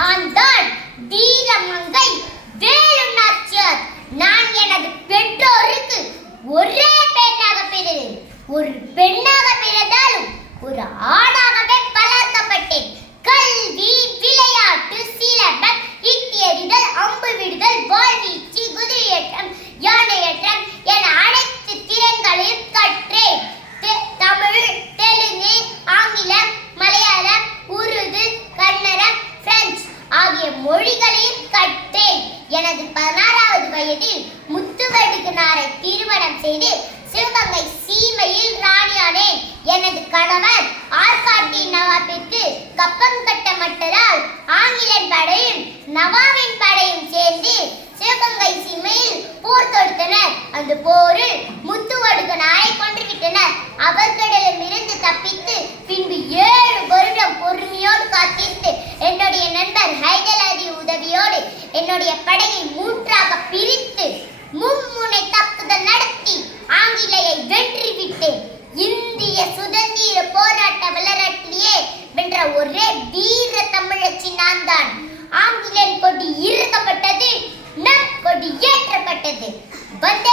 நான் தான் தீரமங்கை வேலு நாச்சியார் நான் எனது பெற்றோருக்கு ஒரே பெண்ணாக பிறந்தேன். ஒரு பெண்ணாக பிறந்தாலும் ஒரு ஆணாகவே மொழிகளையும் கற்றேன். எனது பதினாறாவது வயதில் முத்துவடுகனாரை திருமணம் செய்து சிவகங்கை சீமையில் ராணியானேன். எனது கணவர் ஆர்காட்டி நவாபிற்கு கப்பம் கட்டப்பட்டதால் ஆங்கிலன் படையும் நவாபின் படையும் சேர்ந்து சிவகங்கை சீமையில் போர் தொடுத்தனர். அந்த போரில் முத்துவடுகனாரை கொன்றுவிட்டனர் அவர்களிடமிருந்து தப்பித்து பின்பு ஏழு வருடம் பொறுமையோடு என்னுடைய படையை மூன்றாக பிரித்து மும்முனை தாக்குதல் நடத்தி ஆங்கிலேயை வென்றுவிட்டேன். இந்திய சுதந்திர போராட்ட விளையாட்டிலேயே வென்ற ஒரே வீர தமிழச்சி நான் தான் ஆங்கிலேயன் கொடி இறுக்கப்பட்டது நம் கொடி ஏற்றப்பட்டது. வந்த